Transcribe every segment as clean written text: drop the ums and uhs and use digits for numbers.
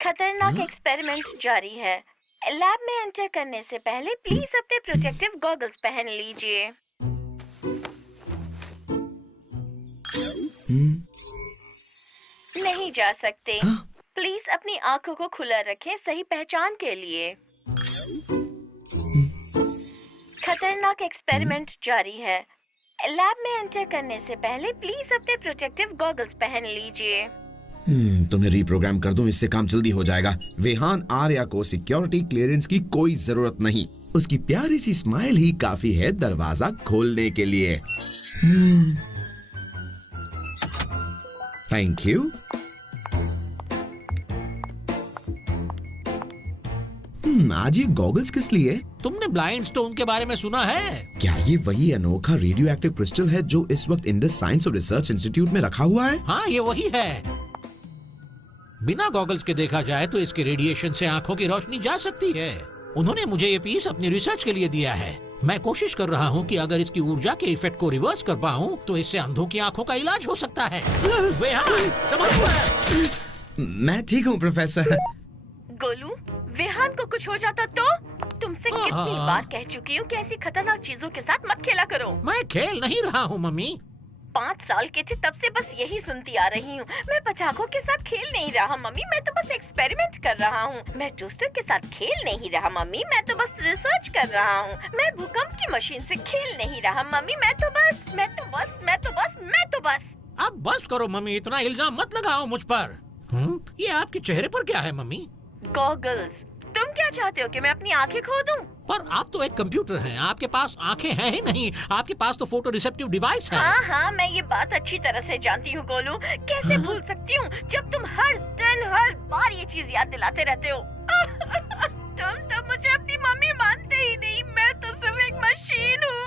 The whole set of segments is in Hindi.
खतरनाक एक्सपेरिमेंट जारी है। लैब में एंटर करने से पहले प्लीज अपने प्रोटेक्टिव गॉगल्स पहन लीजिए। नहीं जा सकते। प्लीज अपनी आंखों को खुला रखें सही पहचान के लिए। खतरनाक एक्सपेरिमेंट जारी है। लैब में एंटर करने से पहले प्लीज अपने प्रोटेक्टिव गॉगल्स पहन लीजिए। तुम्हें रीप्रोग्राम कर दूं, इससे काम जल्दी हो जाएगा। वेहान आर्या को सिक्योरिटी क्लियरेंस की कोई जरूरत नहीं। उसकी प्यारी सी स्माइल ही काफी है दरवाजा खोलने के लिए। Thank you. आज ये गॉगल्स किस लिए? तुमने ब्लाइंड स्टोन के बारे में सुना है? क्या ये वही अनोखा रेडियो एक्टिव क्रिस्टल है जो इस वक्त इंडस साइंस और रिसर्च इंस्टीट्यूट में रखा हुआ है? हाँ, ये वही है। बिना गॉगल्स के देखा जाए तो इसके रेडिएशन से आंखों की रोशनी जा सकती है। उन्होंने मुझे ये पीस अपनी रिसर्च के लिए दिया है। मैं कोशिश कर रहा हूँ कि अगर इसकी ऊर्जा के इफेक्ट को रिवर्स कर पाऊँ तो इससे अंधों की आंखों का इलाज हो सकता है। मैं ठीक हूँ प्रोफेसर। गोलू, वेहान को कुछ हो जाता तो? तुमसे कितनी बार कह चुकी हूँ कि ऐसी खतरनाक चीजों के साथ मत खेला करो। मैं खेल नहीं रहा हूँ मम्मी। 5 साल के थे तब से बस यही सुनती आ रही हूँ। मैं पटाखों के साथ खेल नहीं रहा मम्मी, मैं तो बस एक्सपेरिमेंट कर रहा हूँ। मैं टोस्टर के साथ खेल नहीं रहा मम्मी, मैं तो बस रिसर्च कर रहा हूँ। मैं भूकंप की मशीन से खेल नहीं रहा मम्मी, मैं तो बस। अब बस करो मम्मी, इतना इल्जाम मत लगाओ मुझ पर। ये आपके चेहरे पर क्या है मम्मी? गॉगल्स। तुम क्या चाहते हो कि मैं अपनी आंखें खो दूं? पर आप तो एक कंप्यूटर हैं, आपके पास आंखें हैं ही नहीं। आपके पास तो फोटो रिसेप्टिव डिवाइस है। हाँ, मैं ये बात अच्छी तरह से जानती हूँ गोलू। कैसे भूल सकती हूँ जब तुम हर दिन हर बार ये चीज याद दिलाते रहते हो। तुम तो मुझे अपनी मम्मी मानते ही नहीं। मैं तो सिर्फ एक मशीन हूँ।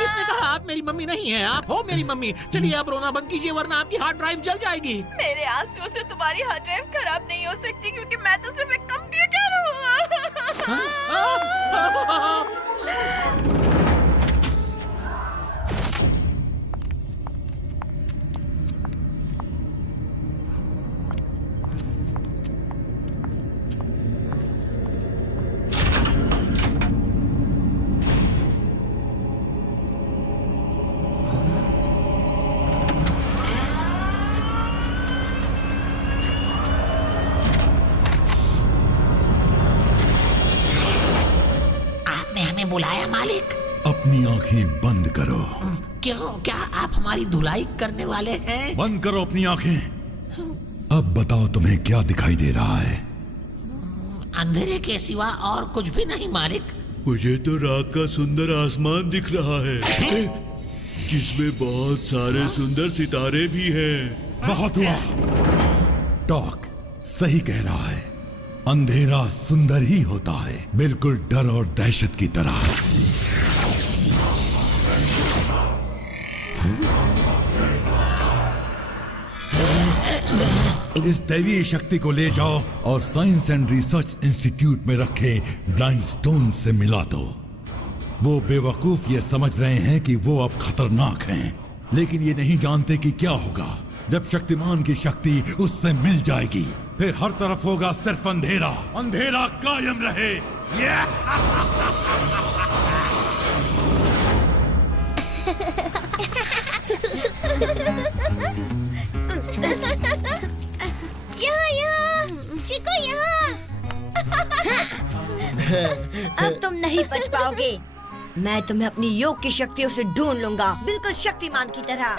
किसने कहा आप मेरी मम्मी नहीं हैं? आप हो मेरी मम्मी। चलिए अब रोना बंद कीजिए वरना आपकी हार्ड ड्राइव जल जाएगी। मेरे आंसुओं से तुम्हारी हार्ड ड्राइव खराब नहीं हो सकती क्योंकि मैं तो सिर्फ एक कंप्यूटर हूँ। बुलाया मालिक? अपनी आंखें बंद करो। क्यों? क्या आप हमारी धुलाई करने वाले हैं? बंद करो अपनी आंखें। अब बताओ तुम्हें क्या दिखाई दे रहा है? अंधेरे के सिवा और कुछ भी नहीं मालिक। मुझे तो रात का सुंदर आसमान दिख रहा है जिसमें बहुत सारे सुंदर सितारे भी हैं। बहुत हुआ। टॉक सही कह रहा है। अंधेरा सुंदर ही होता है, बिल्कुल डर और दहशत की तरह। इस दैवीय शक्ति को ले जाओ और साइंस एंड रिसर्च इंस्टीट्यूट में रखे ब्लाइंड स्टोन से मिला दो। वो बेवकूफ ये समझ रहे हैं कि वो अब खतरनाक हैं, लेकिन ये नहीं जानते कि क्या होगा जब शक्तिमान की शक्ति उससे मिल जाएगी। फिर हर तरफ होगा सिर्फ अंधेरा। अंधेरा कायम रहे। यहाँ चिको यहाँ। अब तुम नहीं बच पाओगे। मैं तुम्हें अपनी योग की शक्तियों से ढूंढ लूंगा, बिल्कुल शक्तिमान की तरह।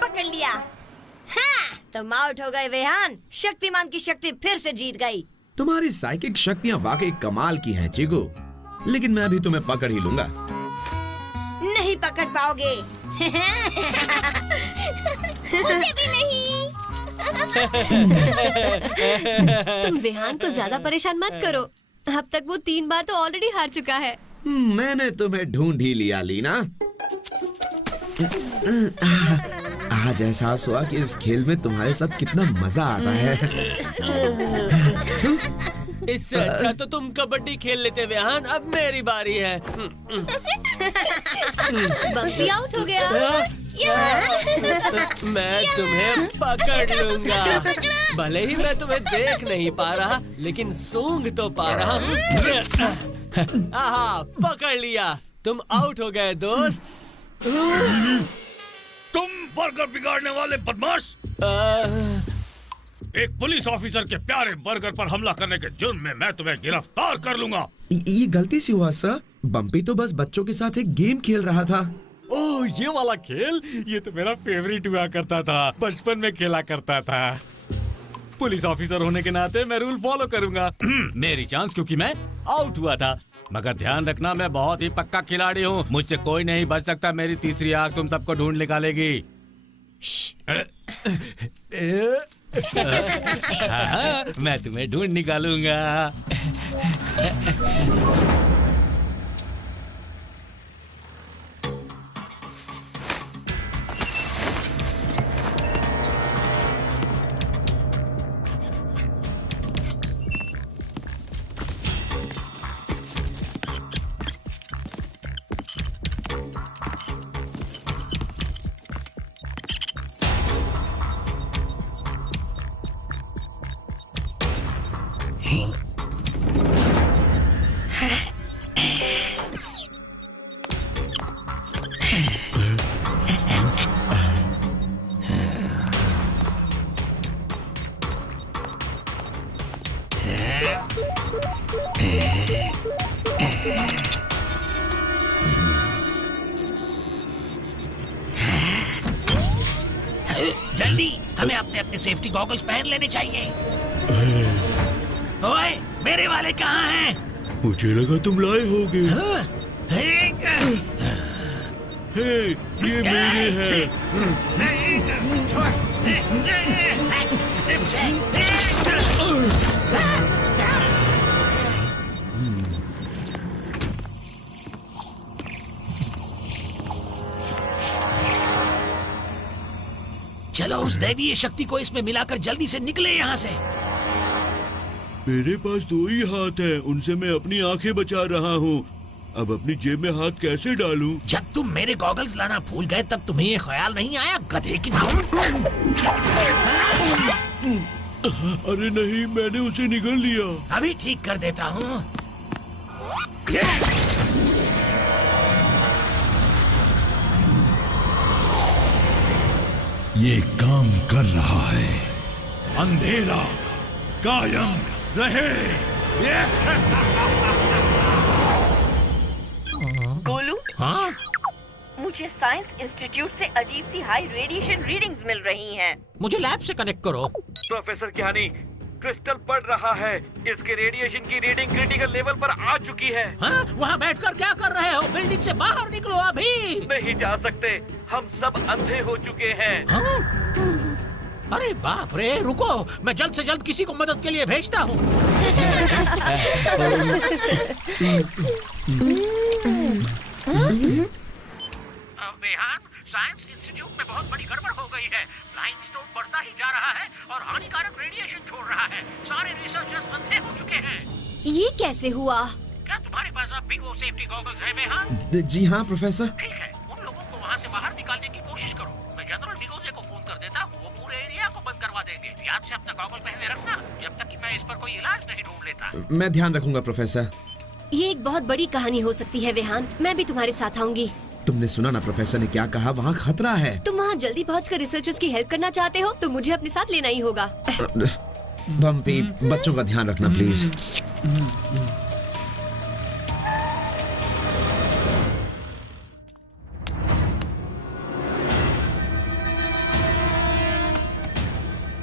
पकड़ लिया। हाँ, तुम आउट हो गए वेहान। शक्तिमान की शक्ति फिर से जीत गई। तुम्हारी साइकिक शक्तियाँ वाकई कमाल की हैं चिको, लेकिन मैं अभी तुम्हें पकड़ ही लूंगा। नहीं पकड़ पाओगे। मुझे भी नहीं। तुम वेहान को ज्यादा परेशान मत करो। अब तक वो 3 बार तो ऑलरेडी हार चुका है। मैंने तुम्हें ढूंढ ही लिया लीना। आज एहसास हुआ कि इस खेल में तुम्हारे साथ कितना मजा आता है। इससे अच्छा तो तुम कबड्डी खेल लेते विहान। अब मेरी बारी है। बम्पी आउट हो गया। मैं तुम्हें पकड़ लूंगा। भले ही मैं तुम्हें देख नहीं पा रहा, लेकिन सूंघ तो पा रहा हूँ। आहा, पकड़ लिया। तुम आउट हो गए दोस्त। तुम बर्गर बिगाड़ने वाले बदमाश! एक पुलिस ऑफिसर के प्यारे बर्गर पर हमला करने के जुर्म में मैं तुम्हें गिरफ्तार कर लूंगा। ये गलती से हुआ सर। बम्पी तो बस बच्चों के साथ एक गेम खेल रहा था। ओह, ये वाला खेल, ये तो मेरा फेवरेट हुआ करता था। बचपन में खेला करता था। पुलिस ऑफिसर होने के नाते मैं रूल फॉलो करूंगा। मेरी चांस, क्योंकि मैं आउट हुआ था। मगर ध्यान रखना, मैं बहुत ही पक्का खिलाड़ी हूँ। मुझसे कोई नहीं बच सकता। मेरी तीसरी आंख तुम सबको ढूंढ निकालेगी। हाँ, मैं तुम्हें ढूंढ निकालूंगा। जल्दी, हमें अपने अपने सेफ्टी गॉगल्स पहन लेने चाहिए। ओए, मेरे वाले कहाँ हैं? मुझे लगा तुम लाए होगे। हे, ये मेरे हैं। चलो उस दैवीय शक्ति को इसमें मिलाकर जल्दी से निकले यहाँ से। मेरे पास 2 ही हाथ हैं, उनसे मैं अपनी आंखें बचा रहा हूँ। अब अपनी जेब में हाथ कैसे डालूं? जब तुम मेरे गॉगल्स लाना भूल गए तब तुम्हें ये ख्याल नहीं आया, गधे की तुम? अरे नहीं, मैंने उसे निगल लिया। अभी ठीक कर देता हूँ। ये काम कर रहा है। अंधेरा कायम रहे। गोलू, हाँ? मुझे साइंस इंस्टीट्यूट से अजीब सी हाई रेडिएशन रीडिंग्स मिल रही हैं। मुझे लैब से कनेक्ट करो। प्रोफेसर ज्ञानी, क्रिस्टल बढ़ रहा है। इसके रेडिएशन की रीडिंग क्रिटिकल लेवल पर आ चुकी है। हाँ? वहाँ बैठकर क्या कर रहे हो? बिल्डिंग से बाहर निकलो अभी। नहीं जा सकते, हम सब अंधे हो चुके हैं। हाँ? अरे बाप रे, रुको, मैं जल्द से जल्द किसी को मदद के लिए भेजता हूँ। बेहान, साइंस इंस्टीट्यूट में बहुत बड़ी गड़बड़ हो गई है। ब्लाइंड स्टोन बढ़ता ही जा रहा है और हानिकारक रेडिएशन छोड़ रहा है। सारे रिसर्चर्स अंधे हो चुके हैं। ये कैसे हुआ? क्या तुम्हारे पास अब भी वो सेफ्टी गॉगल्स है बेहान? जी हाँ प्रोफेसर। ठीक है, उन लोगों को वहाँ से बाहर निकालने की कोशिश करो। मैं जनरल डिगोजे को फोन कर देता हूँ, वो पूरे एरिया को बंद करवा देंगे। याद से अपना गॉगल पहने रखना, जब तक कि मैं इस पर कोई इलाज नहीं ढूंढ लेता। मैं ध्यान रखूंगा प्रोफेसर। ये एक बहुत बड़ी कहानी हो सकती है विहान, मैं भी तुम्हारे साथ आऊंगी। तुमने सुना ना प्रोफेसर ने क्या कहा? वहाँ खतरा है। तुम वहाँ जल्दी पहुँचकर रिसर्चर्स की हेल्प करना चाहते हो तो मुझे अपने साथ लेना ही होगा। बम्पी, बच्चों का ध्यान रखना प्लीज।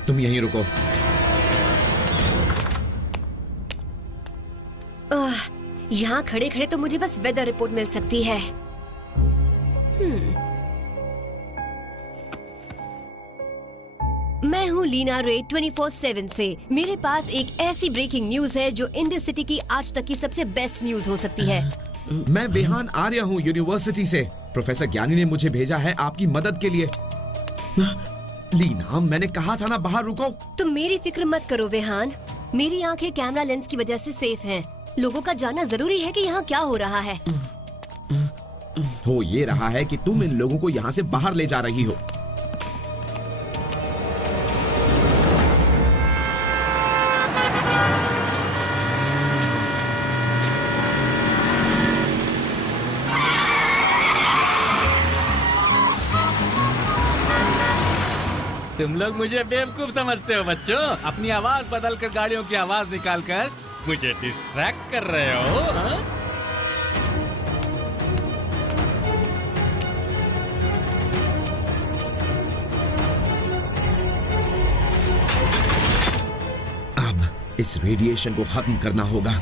तुम यहीं रुको। यहाँ खड़े खड़े तो मुझे बस वेदर रिपोर्ट मिल सकती है। मैं हूँ लीना रे 24/7 से। मेरे पास एक ऐसी ब्रेकिंग न्यूज है जो इंडस सिटी की आज तक की सबसे बेस्ट न्यूज हो सकती है। मैं बेहान आर्य हूँ यूनिवर्सिटी से। प्रोफेसर ज्ञानी ने मुझे भेजा है आपकी मदद के लिए। लीना, मैंने कहा था ना बाहर रुको। तुम मेरी फिक्र मत करो विहान, मेरी आंखें कैमरा लेंस की वजह से सेफ हैं। लोगों का जानना जरूरी है कि यहाँ क्या हो रहा है। हो ये रहा है कि तुम इन लोगों को यहाँ से बाहर ले जा रही हो। तुम लोग मुझे बेवकूफ समझते हो बच्चों। अपनी आवाज बदल कर गाड़ियों की आवाज निकाल कर मुझे डिस्ट्रैक्ट कर रहे हो हाँ? अब इस रेडिएशन को खत्म करना होगा।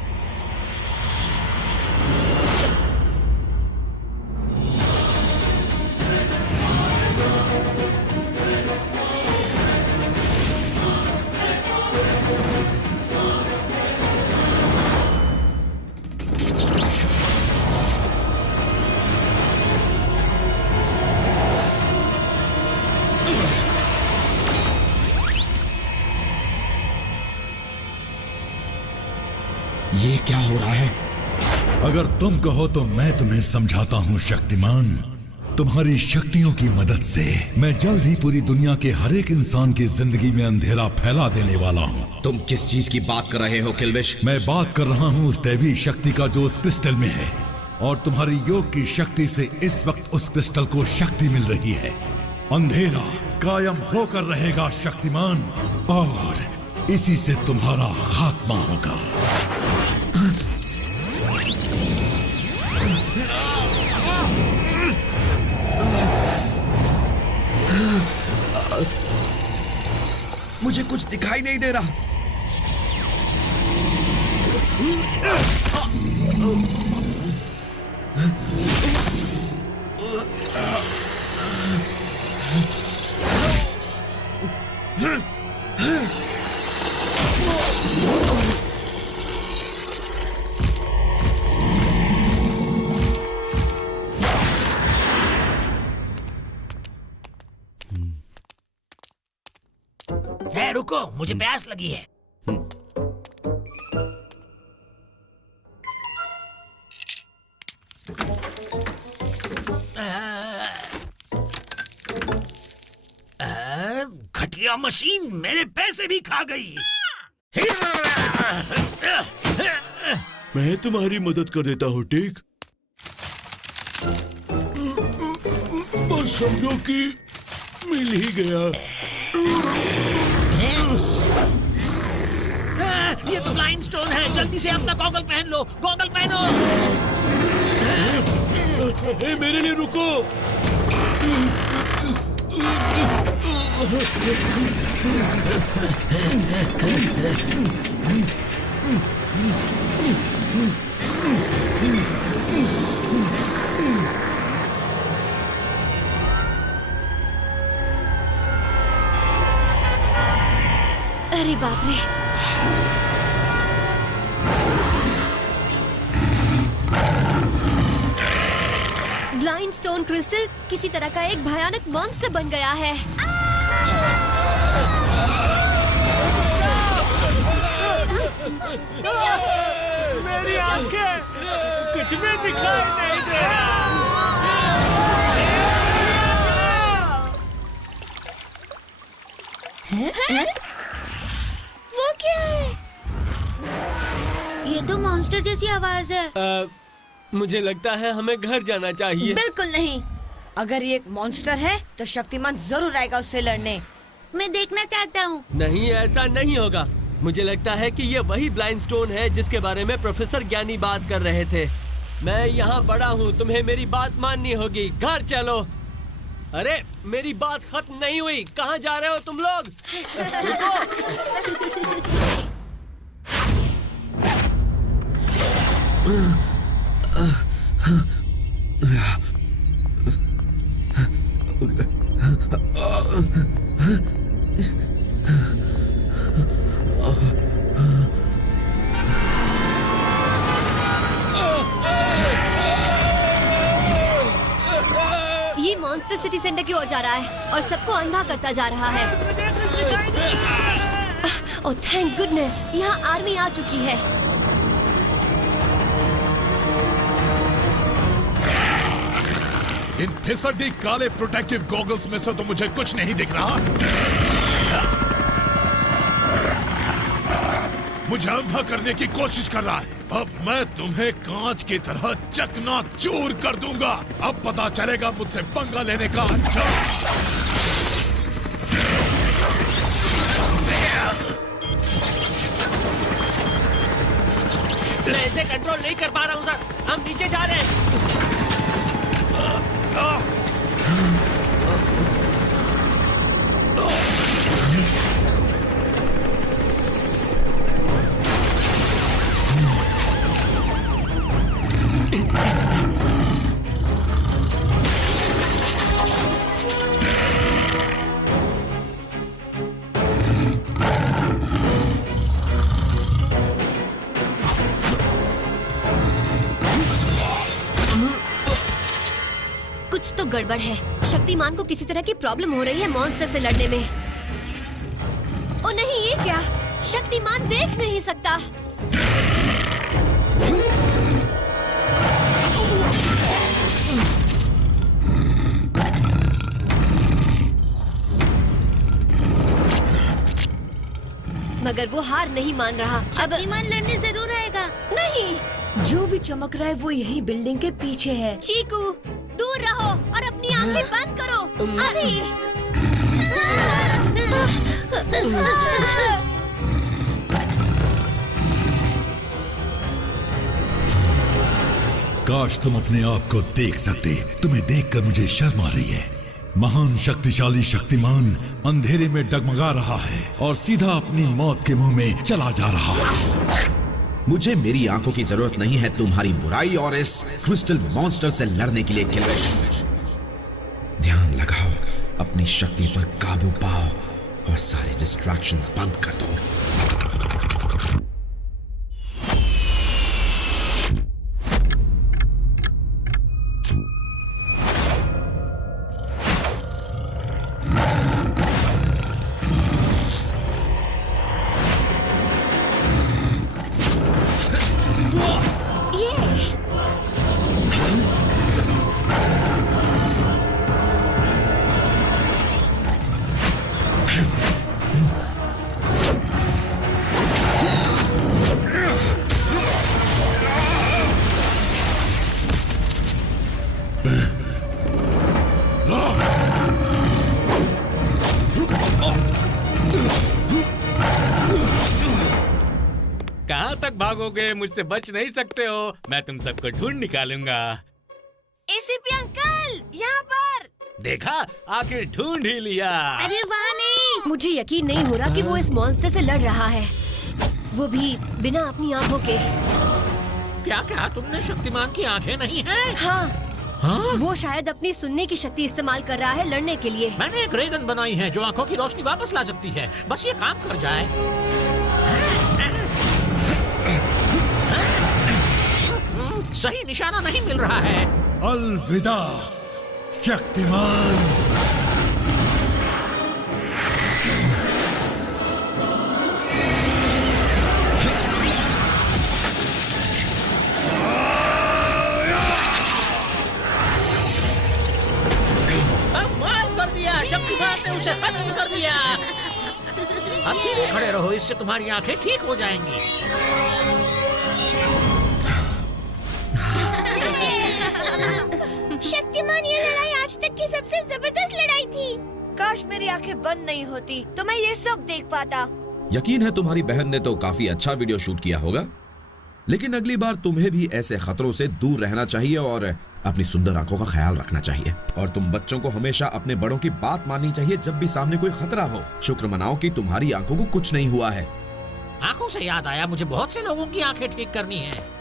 ये क्या हो रहा है? अगर तुम कहो तो मैं तुम्हें समझाता हूँ शक्तिमान। तुम्हारी शक्तियों की मदद से मैं जल्द ही पूरी दुनिया के हर एक इंसान की जिंदगी में अंधेरा फैला देने वाला हूँ। तुम किस चीज की बात कर रहे हो किल्विश? मैं बात कर रहा हूँ उस दैवी शक्ति का जो उस क्रिस्टल में है, और तुम्हारी योग की शक्ति से इस वक्त उस क्रिस्टल को शक्ति मिल रही है। अंधेरा कायम होकर रहेगा शक्तिमान, और इसी से तुम्हारा खात्मा होगा। मुझे कुछ दिखाई नहीं दे रहा। रुको, मुझे प्यास लगी है। घटिया मशीन मेरे पैसे भी खा गई। मैं तुम्हारी मदद कर देता हूँ, ठीक? बस समझो कि मिल ही गया। ये तो ब्लाइंड स्टोन है। जल्दी से अपना गॉगल पहन लो। गॉगल पहनो। मेरे लिए रुको। अरे बाप रे। ब्लाइंड स्टोन क्रिस्टल किसी तरह का एक भयानक मॉन्स्टर बन गया है। मेरी आंखें कुछ भी दिखाई नहीं दे रहा। वो क्या है? ये तो मॉन्स्टर जैसी आवाज है। मुझे लगता है हमें घर जाना चाहिए। बिल्कुल नहीं। अगर ये एक मॉन्स्टर है तो शक्तिमान जरूर आएगा उससे लड़ने। मैं देखना चाहता हूँ। नहीं, ऐसा नहीं होगा। मुझे लगता है कि ये वही ब्लाइंड स्टोन है जिसके बारे में प्रोफेसर ज्ञानी बात कर रहे थे। मैं यहाँ बड़ा हूँ, तुम्हें मेरी बात माननी होगी। घर चलो। अरे मेरी बात खत्म नहीं हुई। कहाँ जा रहे हो तुम लोग? ये मॉन्स्टर सिटी सेंटर की ओर जा रहा है और सबको अंधा करता जा रहा है। ओह थैंक गुडनेस, यहाँ आर्मी आ चुकी है। इन फिसड्डी काले प्रोटेक्टिव गॉगल्स में से तो मुझे कुछ नहीं दिख रहा। मुझे अंधा करने की कोशिश कर रहा है। अब मैं तुम्हें कांच की तरह चकनाचूर कर दूंगा। अब पता चलेगा मुझसे पंगा लेने का अंजाम। मैं इसे कंट्रोल नहीं कर पा रहा हूँ सर। हम नीचे जा रहे हैं। कुछ तो गड़बड़ है। शक्तिमान को किसी तरह की प्रॉब्लम हो रही है मॉन्स्टर से लड़ने में। ओ नहीं, ये क्या? शक्तिमान देख नहीं सकता। मगर वो हार नहीं मान रहा। अब शक्तिमान लड़ने जरूर आएगा। नहीं, जो भी चमक रहा है वो यही बिल्डिंग के पीछे है। चीकू दूर रहो और अपनी आंखें बंद करो अभी। काश तुम अपने आप को देख सकते। तुम्हें देखकर मुझे शर्म आ रही है। महान शक्तिशाली शक्तिमान अंधेरे में डगमगा रहा है और सीधा अपनी मौत के मुंह में चला जा रहा है। मुझे मेरी आंखों की जरूरत नहीं है तुम्हारी बुराई और इस क्रिस्टल मॉन्स्टर से लड़ने के लिए किलविश। ध्यान लगाओ, अपनी शक्ति पर काबू पाओ और सारे डिस्ट्रैक्शंस बंद कर दो। कहाँ तक भागोगे? मुझसे बच नहीं सकते हो। मैं तुम सबको ढूंढ निकालूंगा। एसीपी अंकल, यहाँ पर। देखा, आखिर ढूंढ ही लिया। अरे वहाँ नहीं। मुझे यकीन नहीं हो रहा कि वो इस मॉन्स्टर से लड़ रहा है, वो भी बिना अपनी आंखों के। क्या क्या तुमने शक्तिमान की आंखें नहीं हैं? हाँ, वो शायद अपनी सुनने की शक्ति इस्तेमाल कर रहा है लड़ने के लिए। मैंने एक रेगन बनाई है जो आंखों की रोशनी वापस ला सकती है। बस ये काम कर जाए। सही निशाना नहीं मिल रहा है। अलविदा शक्तिमान। माफ कर दिया, शक्तिमान ने उसे खत्म कर दिया। अब सीधे खड़े रहो, इससे तुम्हारी आंखें ठीक हो जाएंगी। शक्तिमान, ये लड़ाई आज तक की सबसे जबरदस्त लड़ाई थी। काश मेरी आंखें बंद नहीं होती तो मैं ये सब देख पाता। यकीन है तुम्हारी बहन ने तो काफी अच्छा वीडियो शूट किया होगा, लेकिन अगली बार तुम्हें भी ऐसे खतरों से दूर रहना चाहिए और अपनी सुंदर आंखों का ख्याल रखना चाहिए। और तुम बच्चों को हमेशा अपने बड़ों की बात माननी चाहिए जब भी सामने कोई खतरा हो। शुक्र मनाओ कि तुम्हारी आंखों को कुछ नहीं हुआ है। आंखों से याद आया, मुझे बहुत से लोगों की आंखें ठीक करनी है।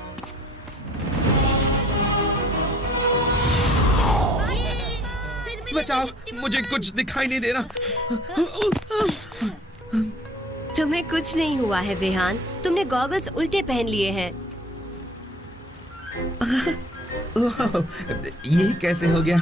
बचाओ, मुझे कुछ दिखाई नहीं दे रहा। तुम्हें कुछ नहीं हुआ है वेहान, तुमने गॉगल्स उल्टे पहन लिए हैं। ये कैसे हो गया?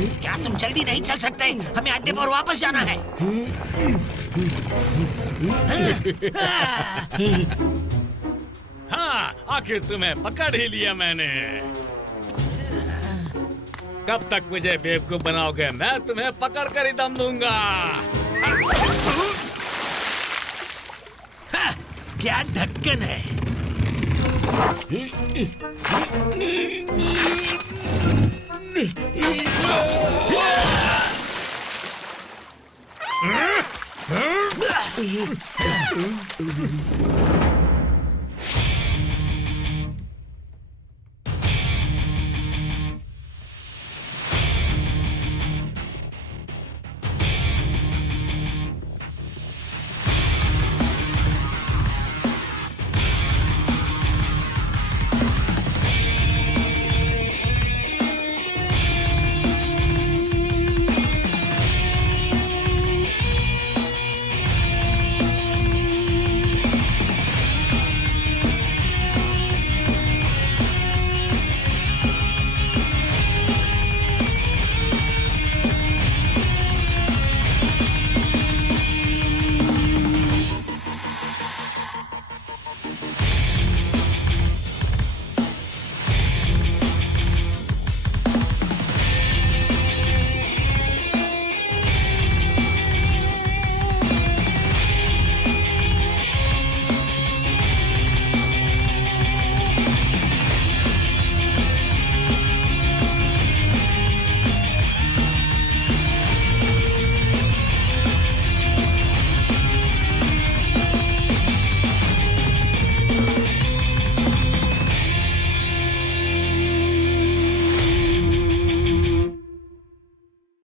क्या तुम जल्दी नहीं चल सकते? हमें अड्डे पर वापस जाना है। हाँ, आखिर तुम्हें पकड़ ही लिया मैंने। कब तक मुझे बेवकूफ बनाओगे? मैं तुम्हें पकड़ कर ही दम दूंगा। क्या ढक्कन है?